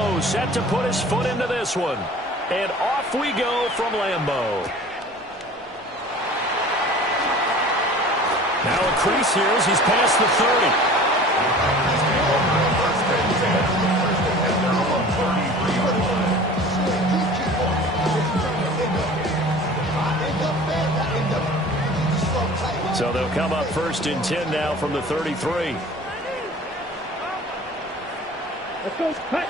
go, set to put his foot into this one. And off we go from Lambeau. Now a crease here as he's past the 30. So they'll come up 1st and 10 now from the 33. Let's go. Cut.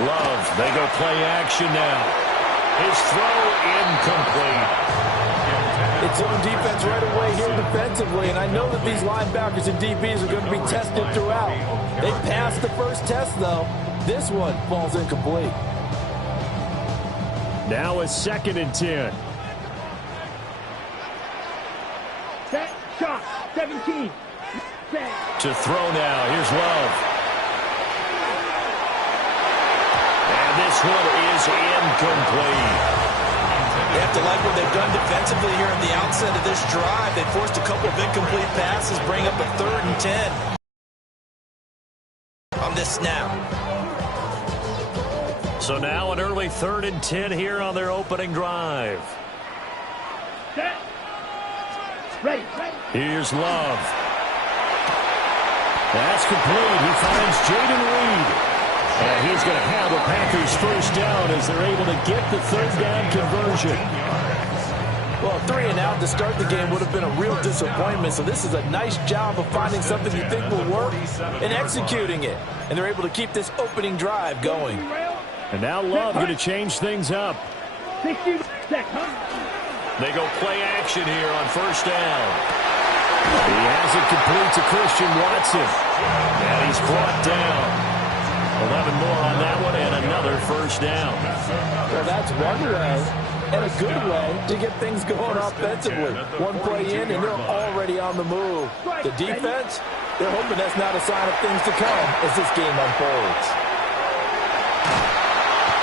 Love, they go play action now. His throw incomplete. It's zone defense right away here defensively, and I know that these linebackers and DBs are going to be tested throughout. They passed the first test, though. This one falls incomplete. Now a 2nd and 10. Set, shot, 17. Set. To throw now, here's Love. This one is incomplete. They have to like what they've done defensively here at the outset of this drive. They forced a couple of incomplete passes, bring up a 3rd and 10 on this snap. So now an early 3rd and 10 here on their opening drive. Set. Ready. Here's Love. That's complete. He finds Jaden Reed. And he's going to have the Packers first down as they're able to get the 3rd down conversion. Well, 3 and out to start the game would have been a real disappointment. So this is a nice job of finding something you think will work and executing it. And they're able to keep this opening drive going. And now Love going to change things up. 60 seconds. They go play action here on 1st down. He has it complete to Christian Watson. And he's brought down. 11 more on that one and another 1st down. Well, that's one way and a good way to get things going offensively. One play in and they're already on the move. The defense, they're hoping that's not a sign of things to come as this game unfolds.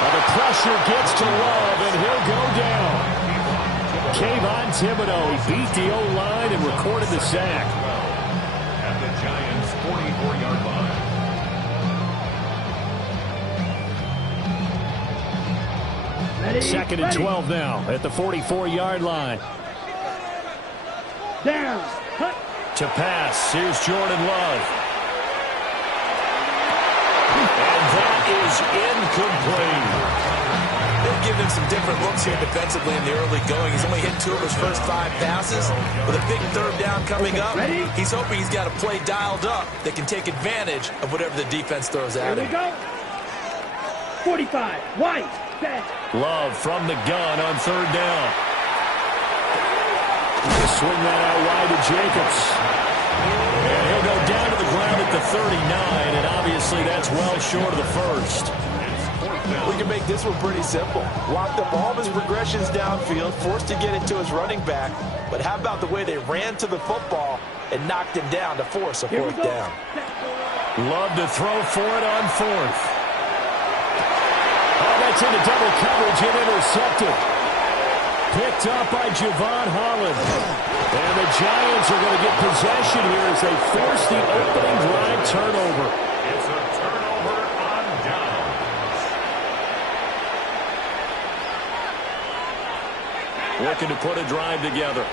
Well, the pressure gets to Love and he'll go down. Kayvon Thibodeau, he beat the O-line and recorded the sack. At the Giants' 44-yard line. 2nd and 12 now at the 44-yard line. Down. Cut. To pass. Here's Jordan Love. And that is incomplete. They've given him some different looks here defensively in the early going. He's only hit 2 of his first 5 passes. With a big 3rd down coming up, he's hoping he's got a play dialed up that can take advantage of whatever the defense throws at him. Here we go. 45. White. Set. Love from the gun on 3rd down. They swing that out wide to Jacobs. And he'll go down to the ground at the 39, and obviously that's well short of the 1st. We can make this one pretty simple. Locked up all of his progressions downfield, forced to get it to his running back. But how about the way they ran to the football and knocked him down to force a 4th down? Love to throw for it on 4th. Oh, that's into double coverage and intercepted. Picked up by Javon Holland. And the Giants are going to get possession here as they force the opening drive turnover. It's a turnover on down. Looking to put a drive together.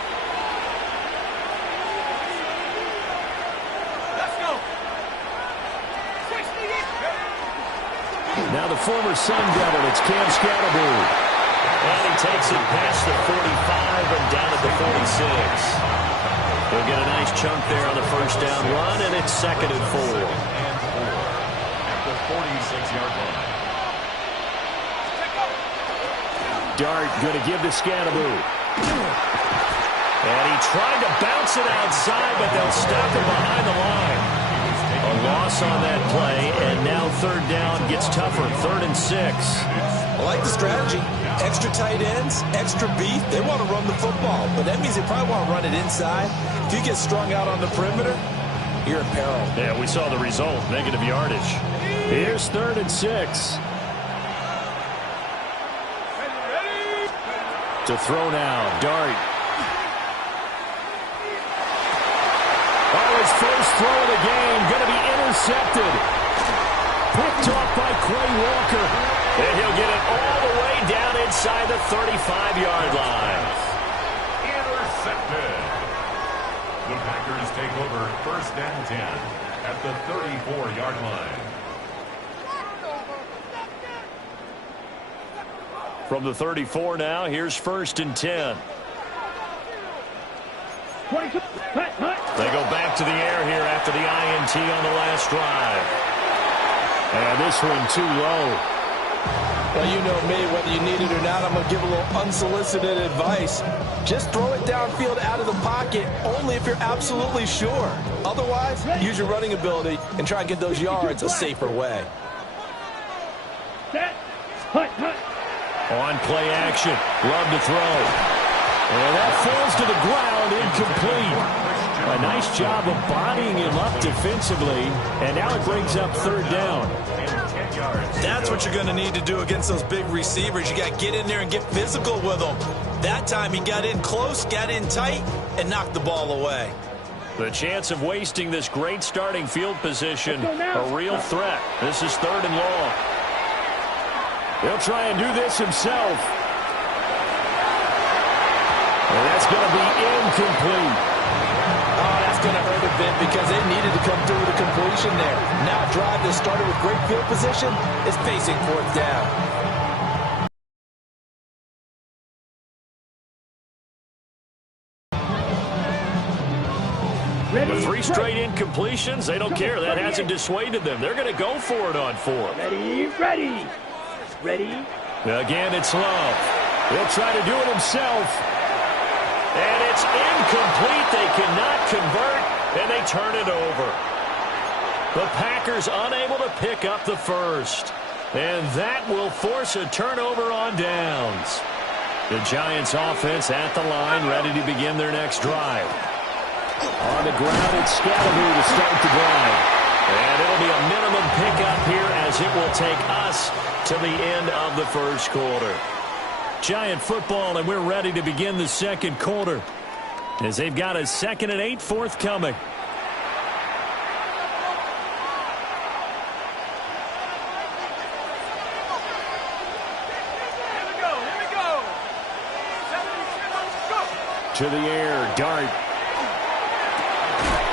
Now the former Sun Devil, it's Cam Scatterbury. And he takes it past the 45 and down at the 46. He'll get a nice chunk there on the 1st down run, and it's 2nd and 4. At the 46-yard line. Dart going to give to Scatterbury. And he tried to bounce it outside, but they'll stop him behind the line. A loss on that play, and now 3rd down gets tougher, 3rd and 6. I like the strategy. Extra tight ends, extra beef. They want to run the football, but that means they probably want to run it inside. If you get strung out on the perimeter, you're in peril. Yeah, we saw the result, negative yardage. Here's 3rd and 6. To throw now, Dart. Oh, his first throw of the game, going to be intercepted. Picked off by Quay Walker. And he'll get it all the way down inside the 35-yard line. Intercepted. The Packers take over 1st and 10 at the 34-yard line. From the 34 now, here's 1st and 10. 22. They go back to the air here after the INT on the last drive. And this one too low. Well, you know me, whether you need it or not, I'm going to give a little unsolicited advice. Just throw it downfield out of the pocket, only if you're absolutely sure. Otherwise, use your running ability and try and get those yards a safer way. Set. Hut. On play action. Love to throw. And that falls to the ground, incomplete. A nice job of bodying him up defensively, and now it brings up 3rd down. That's what you're going to need to do against those big receivers. You got to get in there and get physical with them. That time he got in close, got in tight, and knocked the ball away. The chance of wasting this great starting field position, a real threat. This is 3rd and long. He'll try and do this himself. And that's going to be incomplete. Oh, that's going to hurt a bit because they needed to come through with a completion there. Now a drive that started with great field position is facing 4th down. With 3 straight incompletions, they don't care. That hasn't dissuaded them. They're going to go for it on 4th. Ready. Again, it's Love. He'll try to do it himself. And it's incomplete. They cannot convert, and they turn it over. The Packers unable to pick up the first. And that will force a turnover on downs. The Giants offense at the line, ready to begin their next drive. On the ground, it's Scalaboo to start the drive. And it'll be a minimum pickup here as it will take us to the end of the first quarter. Giant football, and we're ready to begin the second quarter as they've got a 2nd and 8 forthcoming. To the air, Dart.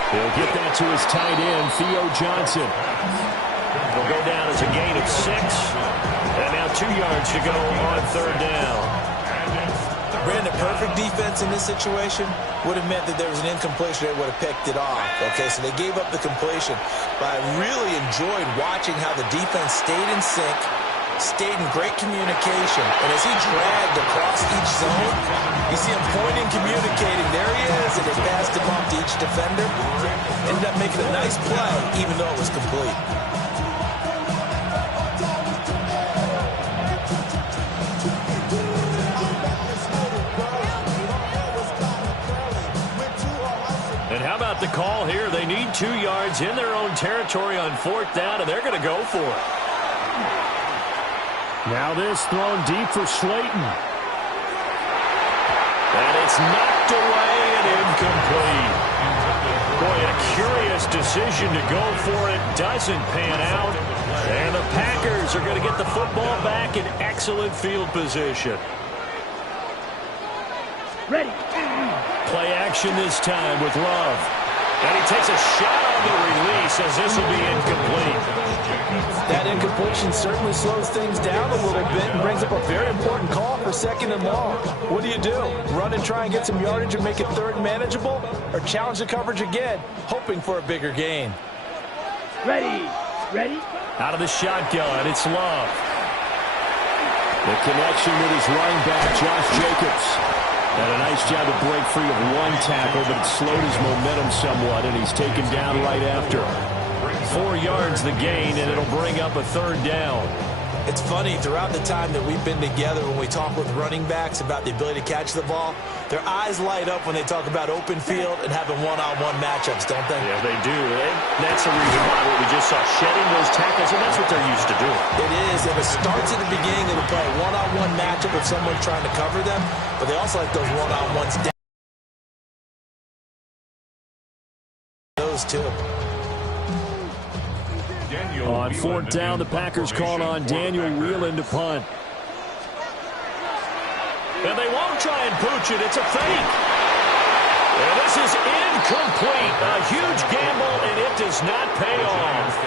He'll get that to his tight end, Theo Johnson. He'll go down as a gain of 6. And now 2 yards to go on 3rd down. Brandon, perfect defense in this situation would have meant that there was an incompletion. They would have picked it off. Okay, so they gave up the completion. But I really enjoyed watching how the defense stayed in sync, stayed in great communication. And as he dragged across each zone, you see him pointing, communicating. There he is, and they passed him off to each defender. Ended up making a nice play, even though it was complete. And how about the call here? They need 2 yards in their own territory on 4th down, and they're going to go for it. Now this thrown deep for Slayton. And it's knocked away and incomplete. Boy, a curious decision to go for it. Doesn't pan out. And the Packers are going to get the football back in excellent field position. Ready. Play action this time with Love. And he takes a shot on the release as this will be incomplete. That incompletion certainly slows things down a little bit and brings up a very important call for 2nd and long. What do? Run and try and get some yardage and make it 3rd and manageable? Or challenge the coverage again, hoping for a bigger gain? Ready. Out of the shotgun, it's Love. The connection with his running back, Josh Jacobs. And a nice job to break free of 1 tackle, but it slowed his momentum somewhat, and he's taken down right after. 4 yards the gain, and it'll bring up a 3rd down. It's funny, throughout the time that we've been together, when we talk with running backs about the ability to catch the ball, their eyes light up when they talk about open field and having one-on-one matchups, don't they? Yeah, they do. And that's the reason why what we just saw, shedding those tackles, and that's what they're used to doing. It is. If it starts at the beginning, they'll play a one-on-one matchup if someone's trying to cover them, but they also like those one-on-ones down. Those two. On On fourth down, the Packers call on Daniel Whelan to punt. And they won't try and pooch it. It's a fake. And this is incomplete. A huge gamble, and it does not pay off.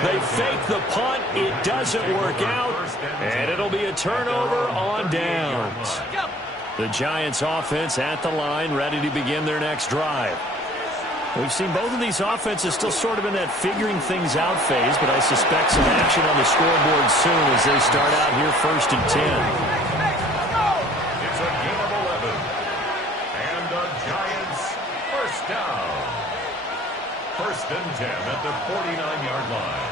They fake the punt. It doesn't work out. And it'll be a turnover on downs. The Giants offense at the line, ready to begin their next drive. We've seen both of these offenses still sort of in that figuring things out phase, but I suspect some action on the scoreboard soon as they start out here first and 10. It's a game of 11. And the Giants first down. First and 10 at the 49-yard line.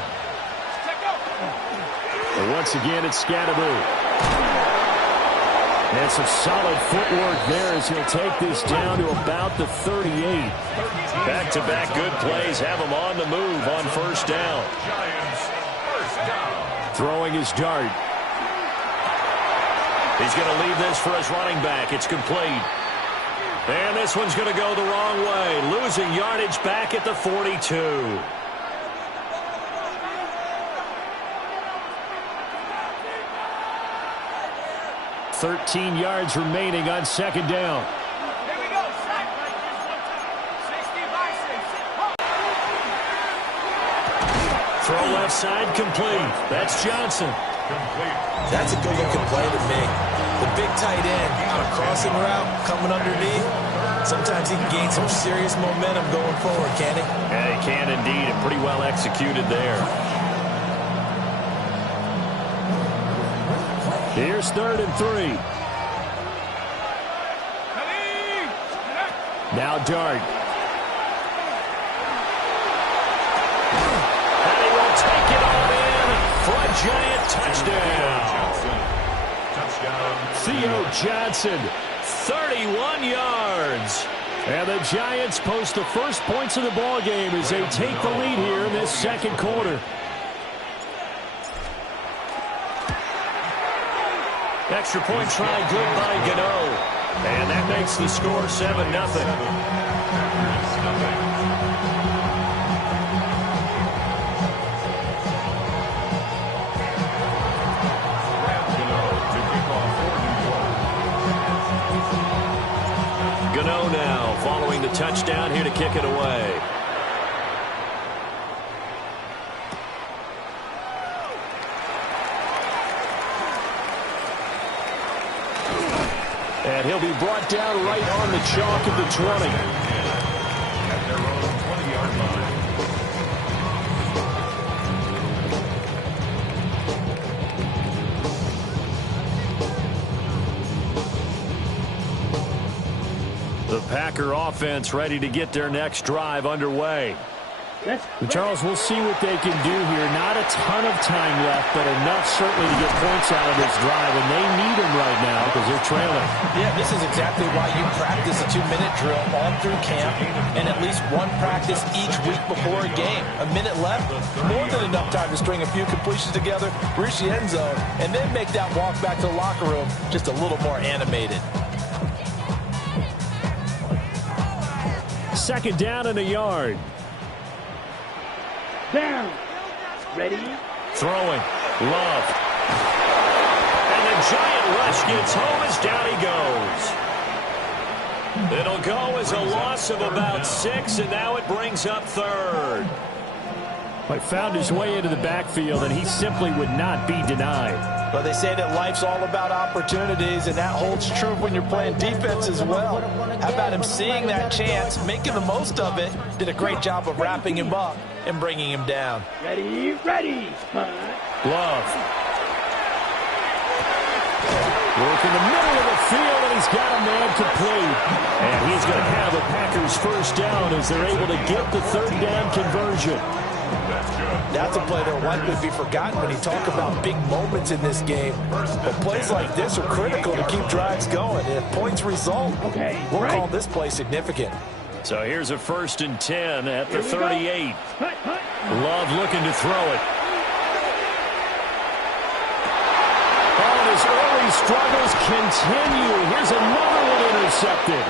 And once again, it's Scatteroo. And some solid footwork there as he'll take this down to about the 38. Back-to-back good plays have him on the move on first down. Giants first down. Throwing his dart. He's going to leave this for his running back. It's complete. And this one's going to go the wrong way. Losing yardage back at the 42. 13 yards remaining on second down. Here we go. Sack right this one time. 60 by 6. Throw left side complete. That's Johnson. Complete. That's a good-looking play to me. The big tight end on a crossing route coming underneath. Sometimes he can gain some serious momentum going forward, can't he? Yeah, he can indeed, and pretty well executed there. Here's 3rd and 3. Now Dart. And he will take it all in for a Giant touchdown. Theo Johnson, 31 yards. And the Giants post the first points of the ball game as they take the lead here in this second quarter. Extra point try good by Gano. And that makes the score 7-0. Gano now following the touchdown here to kick it away. And he'll be brought down right on the chalk of the 20. At their own 20-yard line. The Packer offense ready to get their next drive underway. Charles, we'll see what they can do here. Not a ton of time left, but enough certainly to get points out of this drive, and they need them right now because they're trailing. Yeah, this is exactly why you practice a 2-minute drill all through camp and at least one practice each week before a game. A minute left, more than enough time to string a few completions together, reach the end zone, and then make that walk back to the locker room just a little more animated. Second down and a yard. Down. Ready? Throwing. Love. And the Giant rush gets home as down he goes. It'll go as a loss of about 6, and now it brings up 3rd. But found his way into the backfield, and he simply would not be denied. Well, they say that life's all about opportunities, and that holds true when you're playing defense as well. How about him seeing that chance, making the most of it, did a great job of wrapping him up and bringing him down. Ready? Ready. Love. Work in the middle of the field, and he's got a man complete. And he's going to have the Packers first down as they're able to get the 3rd down conversion. That's a play that'll likely be forgotten when you talk about big moments in this game. But plays like this are critical to keep drives going. And if points result, we'll call this play significant. So here's a 1st and 10 at the 38. Love looking to throw it. Oh, and his early struggles continue. Here's another one intercepted.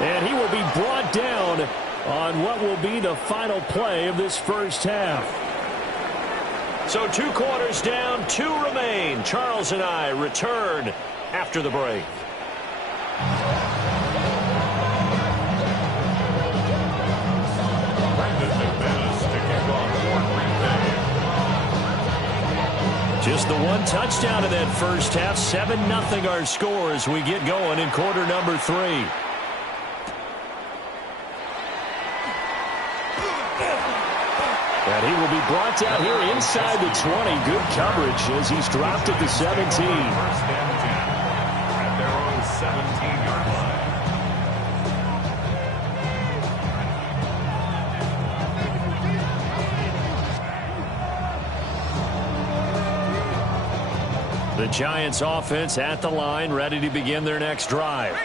And he will be brought down on what will be the final play of this first half. So 2 quarters down, 2 remain. Charles and I return after the break. Just the 1 touchdown in that first half. 7-0 our score as we get going in quarter number 3. And he will be brought down here inside the 20. Good coverage as he's dropped at the 17. First and 10 at their own 17-yard line. The Giants offense at the line, ready to begin their next drive.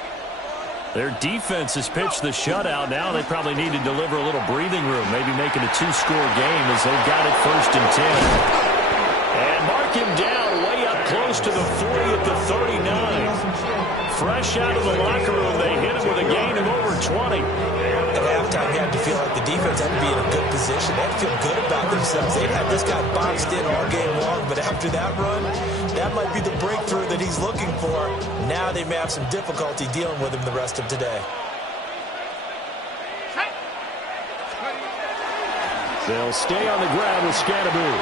Their defense has pitched the shutout. Now they probably need to deliver a little breathing room, maybe make it a 2-score game as they've got it first and 10. And mark him down way up close to the 40 at the 39. Fresh out of the locker room, they hit him with a gain of over 20. At halftime, you had to feel like the defense had to be in a good position. They had to feel good about themselves. They had this guy boxed in all game long, but after that run, that might be the breakthrough that he's looking for. Now they may have some difficulty dealing with him the rest of today. They'll stay on the ground with Scatteroo.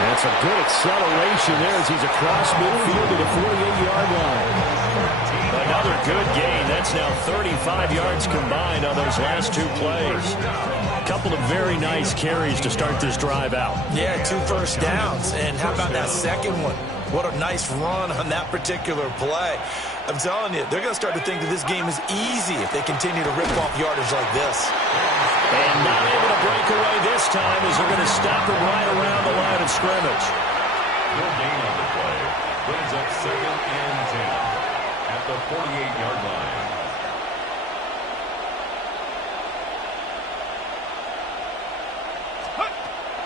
That's a good acceleration there as he's across midfield to the 48-yard line. Another good gain. That's now 35 yards combined on those last 2 plays. A couple of very nice carries to start this drive out. Yeah, 2 first downs. And how about that second one? What a nice run on that particular play. I'm telling you, they're going to start to think that this game is easy if they continue to rip off yardage like this. And not able to break away this time as they're going to stop him right around the line of scrimmage. No gain on the play. Brings up 2nd and 10 at the 48-yard line.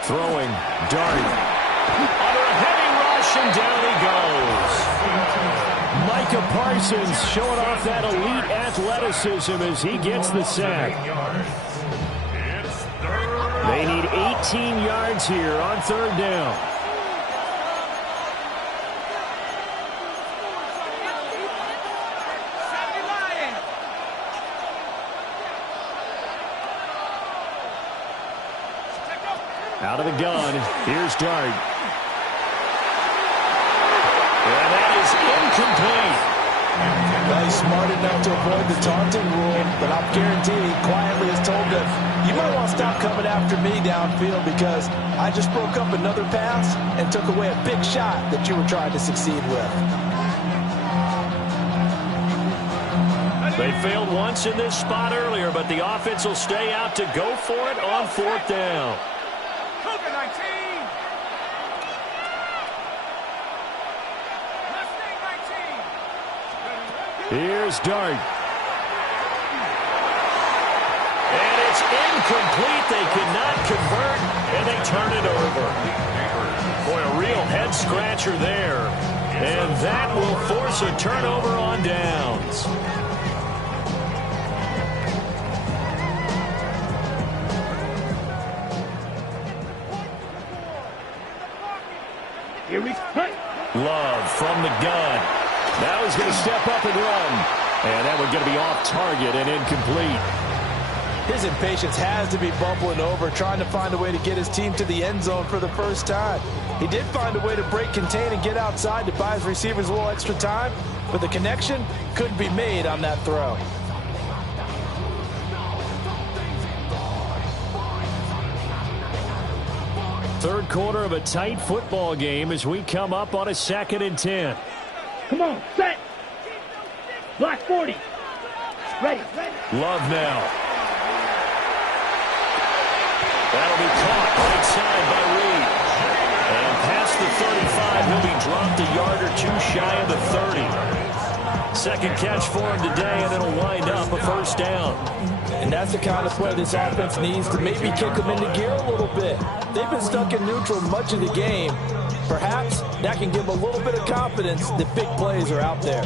Throwing, Dart. Under a heavy rush, and down he goes. Micah Parsons showing off that elite athleticism as he gets the sack. They need 18 yards here on 3rd down. Out of the gun, here's Dart. And that is incomplete. Well, he's smart enough to avoid the taunting rule, but I'll guarantee he quietly has told them, you might want to stop coming after me downfield because I just broke up another pass and took away a big shot that you were trying to succeed with. They failed once in this spot earlier, but the offense will stay out to go for it on 4th down. Here's Dart. And it's incomplete. They cannot convert, and they turn it over. Boy, a real head-scratcher there. And that will force a turnover on downs. Here we go. Love from the gun. Now he's going to step up and run. And that one's going to be off target and incomplete. His impatience has to be bubbling over, trying to find a way to get his team to the end zone for the first time. He did find a way to break contain and get outside to buy his receivers a little extra time, but the connection couldn't be made on that throw. Third quarter of a tight football game as we come up on a 2nd and 10. Come on, set. Block 40. Ready. Love now. That'll be caught right side by Reed. And past the 35, he'll be dropped a yard or 2 shy of the 30. Second catch for him today, and it'll wind up a 1st down. And that's the kind of play this offense needs to maybe kick them into gear a little bit. They've been stuck in neutral much of the game. Perhaps that can give them a little bit of confidence that big plays are out there.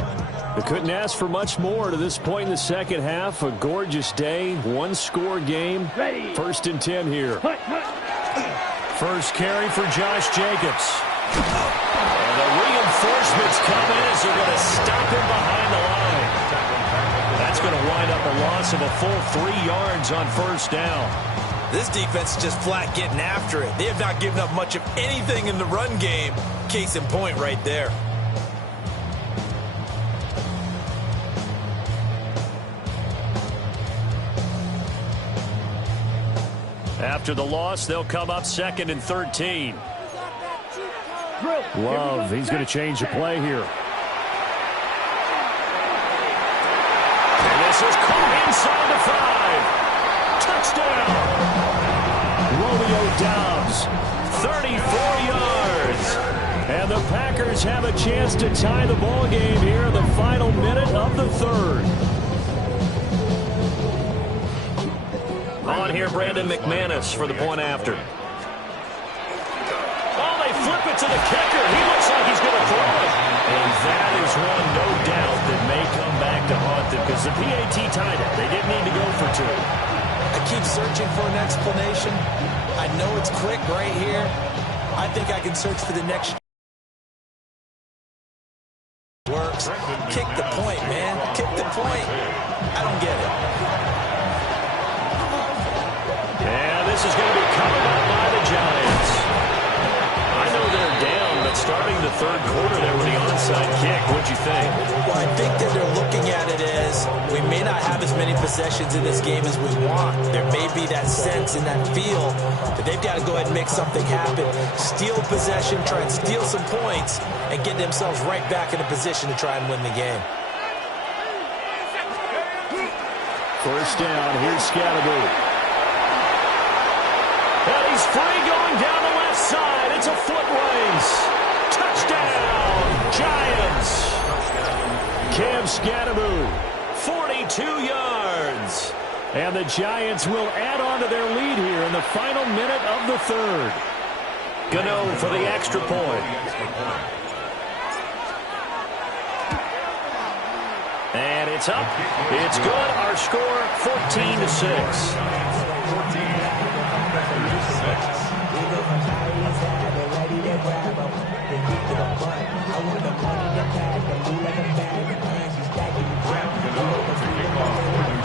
They couldn't ask for much more to this point in the second half. A gorgeous day, 1-score game. Ready. 1st and 10 here. First carry for Josh Jacobs. And the reinforcements come in as they're going to stop him behind the line. That's going to wind up a loss of a full 3 yards on first down. This defense is just flat getting after it. They have not given up much of anything in the run game. Case in point right there. After the loss, they'll come up 2nd and 13. Love, he's going to change the play here. And this is caught inside the 5. Touchdown. Romeo Doubs, 34 yards. And the Packers have a chance to tie the ball game here in the final minute of the 3rd. On here, Brandon McManus for the point after. Oh, they flip it to the kicker. He looks like he's going to throw it. And that is one, no doubt, that may come back to haunt them because the PAT tied it. They didn't need to go for 2. I keep searching for an explanation. I know it's quick right here. I think I can search for the next. Works. Kick the point, man. Kick the point. I don't get it. And this is going to be covered up by the Giants. I know they're down, but starting the 3rd quarter there with the onside kick, what'd you think? Well, I think that they're looking at it as we may not have as many possessions in this game as we want. There may be that sense and that feel that they've got to go ahead and make something happen. Steal possession, try and steal some points, and get themselves right back in a position to try and win the game. First down, here's Scatterby. And he's free going down the left side. It's a foot race. Touchdown, Giants. Cam Scatterby, 42 yards. And the Giants will add on to their lead here in the final minute of the 3rd. Gano for the extra point. And it's up. It's good. Our score, 14-6.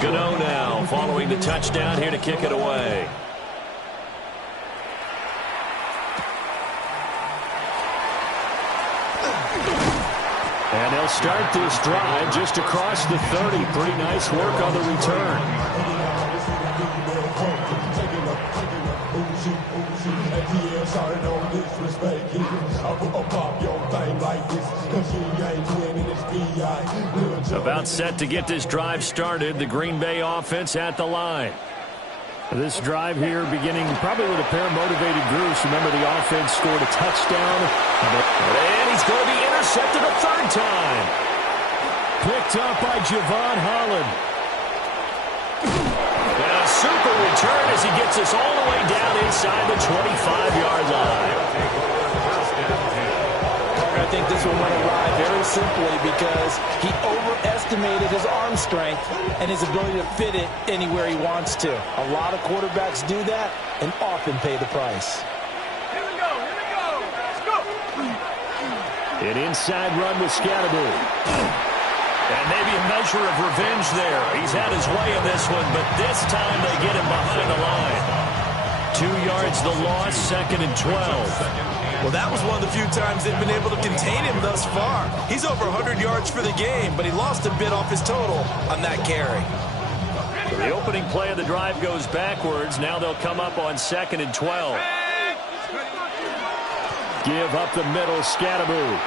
Gano now following the touchdown here to kick it away. And they'll start this drive just across the 30. Pretty nice work on the return. About set to get this drive started. The Green Bay offense at the line. This drive here beginning probably with a pair of motivated Bruce. Remember, the offense scored a touchdown. And he's going to be intercepted a 3rd time. Picked up by Javon Holland. And a super return as he gets us all the way down inside the 25-yard line. I think this one went awry very simply because he overestimated his arm strength and his ability to fit it anywhere he wants to. A lot of quarterbacks do that and often pay the price. Here we go. Let's go. An inside run with Scatterby. And maybe a measure of revenge there. He's had his way in this one, but this time they get him behind the line. 2 yards the loss, 2nd and 12. Well, that was one of the few times they've been able to contain him thus far. He's over 100 yards for the game, but he lost a bit off his total on that carry. So the opening play of the drive goes backwards. Now they'll come up on 2nd and 12. Give up the middle, Scatterby.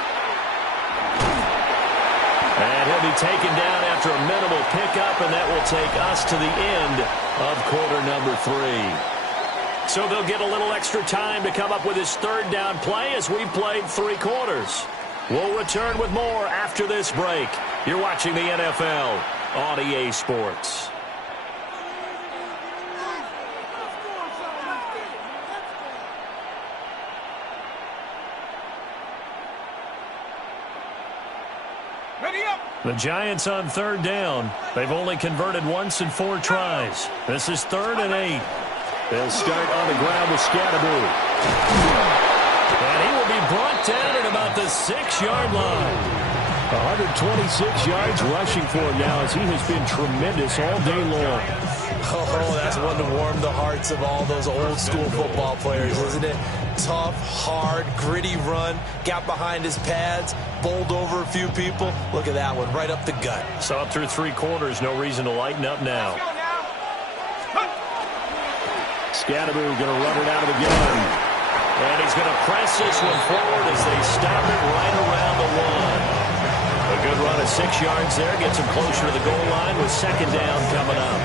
And he'll be taken down after a minimal pickup, and that will take us to the end of quarter number 3. So they'll get a little extra time to come up with his 3rd down play as we've played 3 quarters. We'll return with more after this break. You're watching the NFL on EA Sports. Ready up. The Giants on 3rd down. They've only converted once in 4 tries. This is 3rd and 8. They'll start on the ground with Scatterby. And he will be brought down at about the 6-yard line. 126 yards rushing for him now as he has been tremendous all day long. Oh, that's one to warm the hearts of all those old-school football players, isn't it? Tough, hard, gritty run, got behind his pads, bowled over a few people. Look at that one, right up the gut. So up through 3 quarters, no reason to lighten up now. Scatteroo going to run it out of the gun. And he's going to press this one forward as they stop it right around the 1. A good run of 6 yards there. Gets him closer to the goal line with 2nd down coming up.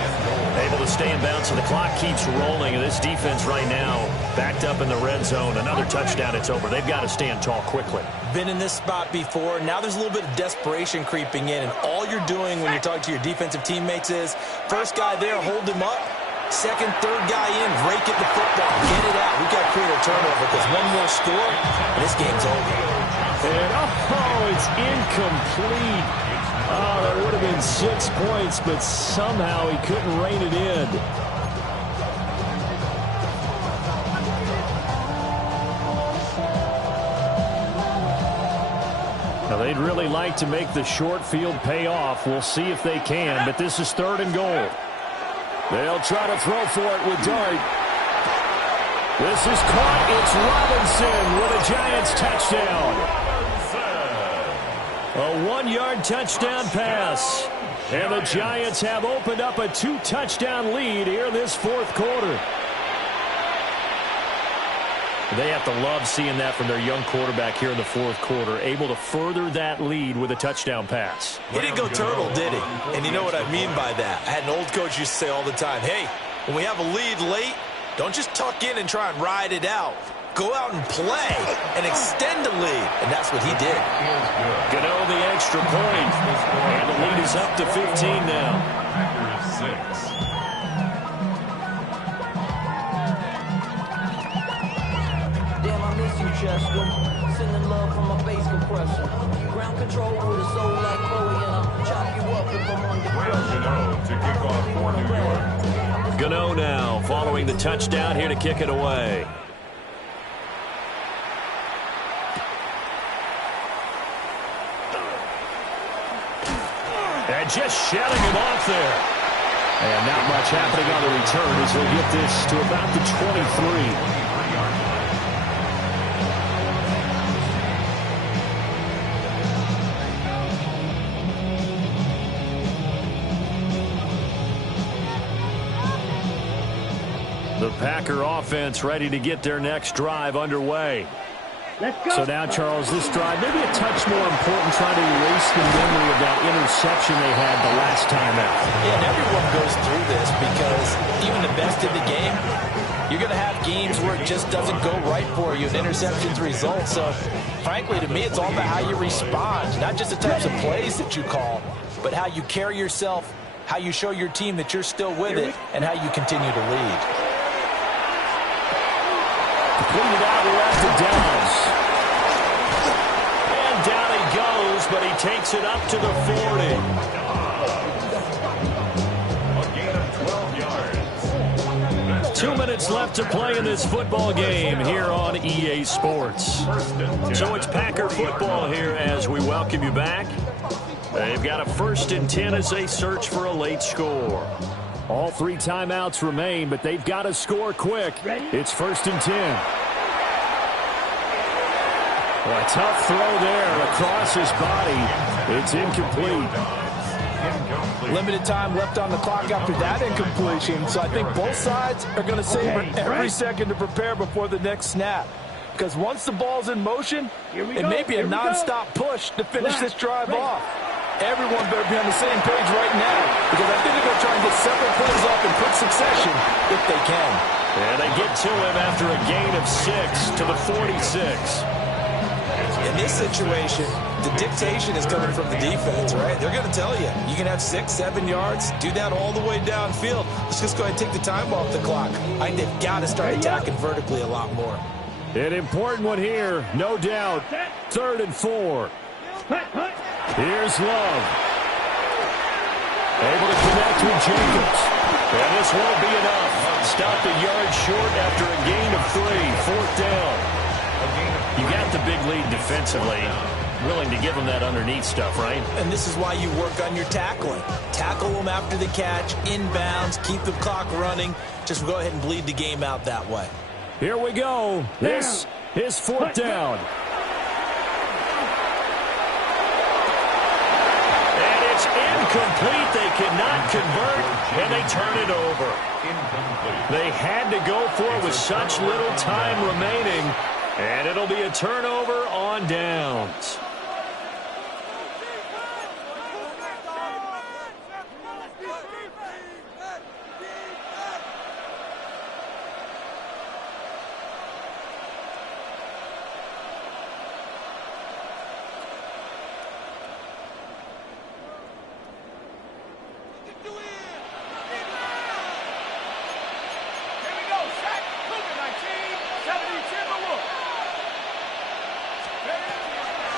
Able to stay in bounds, and the clock keeps rolling. And this defense right now backed up in the red zone. Another touchdown, it's over. They've got to stand tall quickly. Been in this spot before. Now there's a little bit of desperation creeping in. And all you're doing when you're talking to your defensive teammates is, first guy there, hold him up. Second, third guy in, rake at the football. Get it out. We've got to create a turnover because one more score, and this game's over. And, it's incomplete. Oh, that would have been 6 points, but somehow he couldn't rein it in. Now, they'd really like to make the short field pay off. We'll see if they can, but this is 3rd and goal. They'll try to throw for it with Dart. This is caught. It's Robinson with a Giants touchdown. A 1-yard touchdown pass. And the Giants have opened up a 2-touchdown lead here in this 4th quarter. They have to love seeing that from their young quarterback here in the 4th quarter, able to further that lead with a touchdown pass. He didn't go turtle, did he? And you know what I mean by that. I had an old coach used to say all the time, hey, when we have a lead late, don't just tuck in and try and ride it out. Go out and play and extend the lead. And that's what he did. Gano the extra point. And the lead is up to 15 now. Damn, I miss you, Chester. Sending love from my bass compressor. Ground control with a soul like Bowie, and I'll chop you up if I'm under pressure. Gano to kick off for New York. Gano now following the touchdown here to kick it away. And just shutting him off there. And not much happening on the return as he'll get this to about the 23. The Packer offense ready to get their next drive underway. Let's go. So now, Charles, this drive maybe a touch more important, trying to erase the memory of that interception they had the last time out. Yeah, and everyone goes through this because even the best in the game, you're going to have games where it just doesn't go right for you and interceptions result. So, frankly, to me, it's all about how you respond, not just the types of plays that you call, but how you carry yourself, how you show your team that you're still with it, and how you continue to lead. Completed out left to Downs. And down he goes, but he takes it up to the 40. A gain of 12 yards. 2 minutes left to play in this football game here on EA Sports. So it's Packer football here as we welcome you back. They've got a 1st and 10 as they search for a late score. All 3 timeouts remain, but they've got to score quick. It's 1st and 10. Well, a tough throw there across his body. It's incomplete. Limited time left on the clock after that incompletion, so I think both sides are going to savor every second to prepare before the next snap. Because once the ball's in motion, it may be a nonstop push to finish this drive off. Everyone better be on the same page right now, because I think they're going to try and get several plays off in quick succession if they can. And they get to him after a gain of 6 to the 46. In this situation, the dictation is coming from the defense, right? They're going to tell you, you can have 6, 7 yards, do that all the way downfield. Let's just go ahead and take the time off the clock. I think they've got to start attacking vertically a lot more. An important one here, no doubt. 3rd and 4. Here's Love. Able to connect with Jacobs. And this won't be enough. Stopped a yard short after a gain of 3. 4th down. You got the big lead defensively. Willing to give them that underneath stuff, right? And this is why you work on your tackling. Tackle them after the catch, inbounds, keep the clock running. Just go ahead and bleed the game out that way. Here we go. This is 4th down. And it's incomplete. They cannot convert, and they turn it over. They had to go for it with such little time remaining, and it'll be a turnover on downs.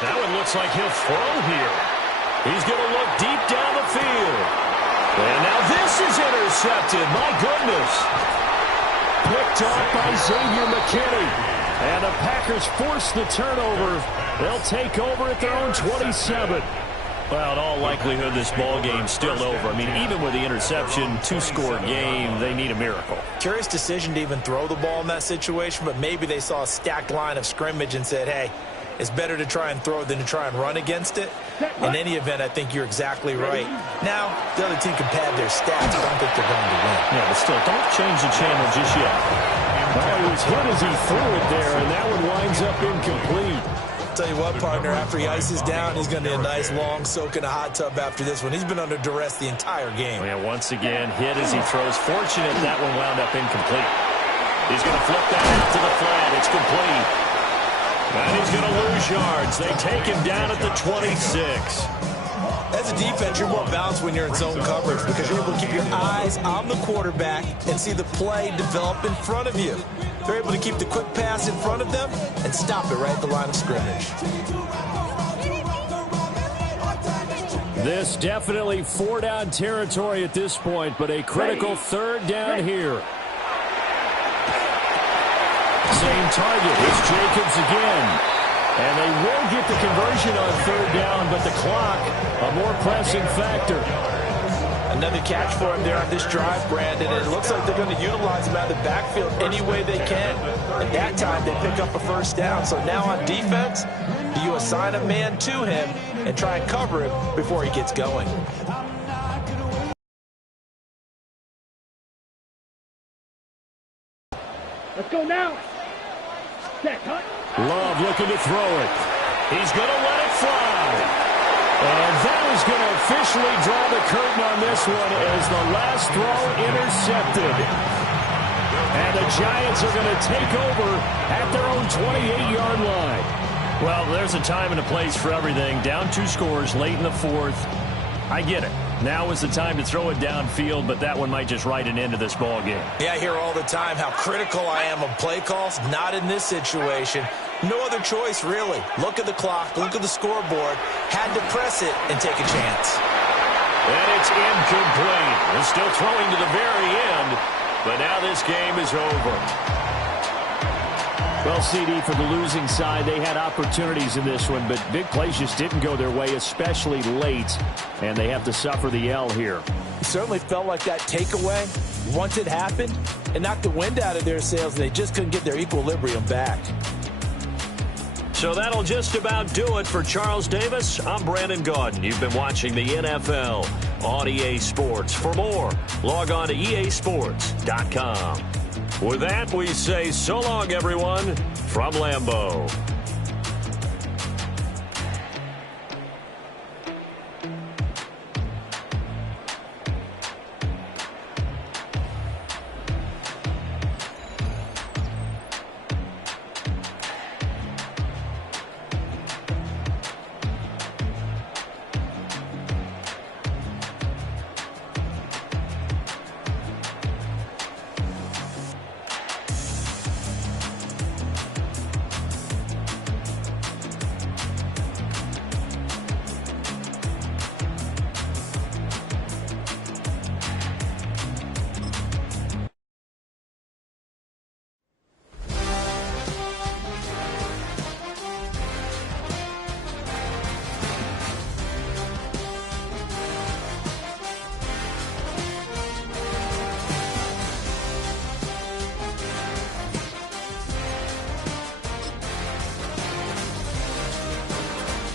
That one looks like he'll throw here. He's going to look deep down the field. And now this is intercepted. My goodness. Picked off by Xavier McKinney. And the Packers force the turnover. They'll take over at their own 27. Well, in all likelihood, this ball game's still over. I mean, even with the interception, 2-score game, they need a miracle. Curious decision to even throw the ball in that situation, but maybe they saw a stacked line of scrimmage and said, hey, it's better to try and throw it than to try and run against it. In any event, I think you're exactly right. Now, the other team can pad their stats, but I don't think they're going to win. Yeah, but still, don't change the channel just yet. Well, he was hit as he threw it there, and that one winds up incomplete. Tell you what, partner, after he ices down, he's going to need a nice long soak in a hot tub after this one. He's been under duress the entire game. Yeah, once again, hit as he throws. Fortunate that one wound up incomplete. He's going to flip that out to the flat. It's complete. And he's going to lose yards. They take him down at the 26. As a defense, you're more balanced when you're in zone coverage because you're able to keep your eyes on the quarterback and see the play develop in front of you. They're able to keep the quick pass in front of them and stop it right at the line of scrimmage. This definitely 4-down territory at this point, but a critical 3rd down here. Same target. It's Jacobs again. And they will get the conversion on 3rd down, but the clock, a more pressing factor. Another catch for him there on this drive, Brandon, and it looks like they're going to utilize him out of the backfield any way they can. At that time, they pick up a 1st down. So now on defense, do you assign a man to him and try and cover him before he gets going? Let's go now. Set, cut. Love looking to throw it. He's going to let it fly. And that is going to officially draw the curtain on this one as the last throw intercepted. And the Giants are going to take over at their own 28-yard line. Well, there's a time and a place for everything. Down 2 scores late in the 4th. I get it. Now is the time to throw it downfield, but that one might just write an end to this ball game. Yeah, I hear all the time how critical I am of play calls. Not in this situation. No other choice, really. Look at the clock. Look at the scoreboard. Had to press it and take a chance. And it's incomplete. They're still throwing to the very end, but now this game is over. Well, CD, for the losing side, they had opportunities in this one, but big plays just didn't go their way, especially late, and they have to suffer the L here. It certainly felt like that takeaway, once it happened, it knocked the wind out of their sails, and they just couldn't get their equilibrium back. So that'll just about do it for Charles Davis. I'm Brandon Gaudin. You've been watching the NFL on EA Sports. For more, log on to easports.com. With that, we say so long, everyone, from Lambeau.